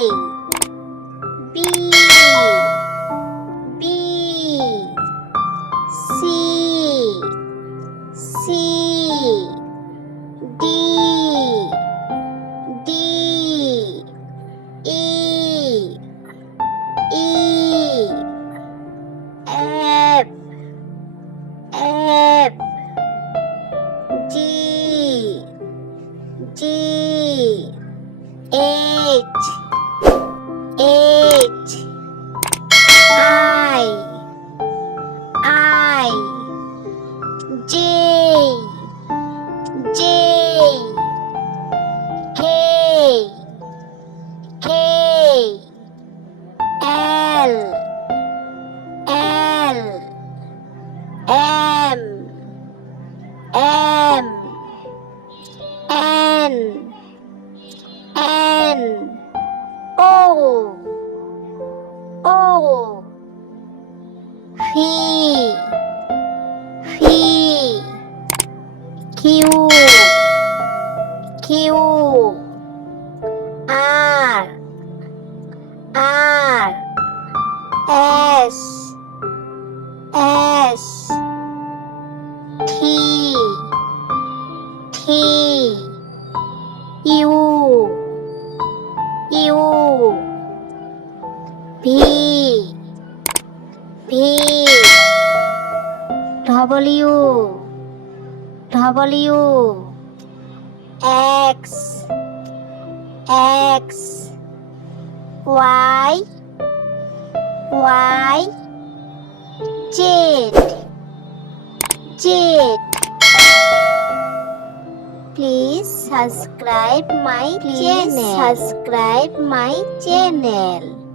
B B C C D D E E F F G G H H I J J K K L L M M N N O O P P Q Q R R S S T T U U V V W W X X Y Y Z Z Please subscribe my channel.